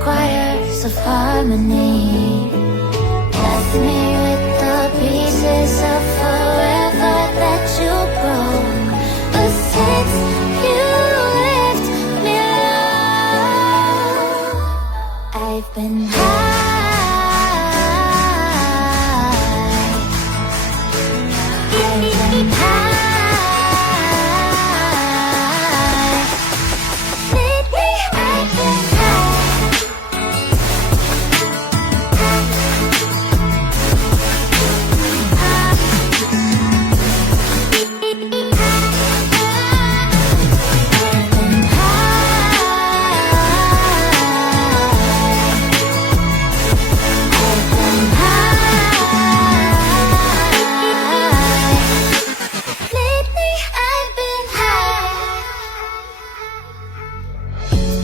choirs of harmony. Left me with the pieces of forever that you broke. But since you left me alone, I've been high. I've been high. Lately I've been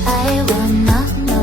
I will not know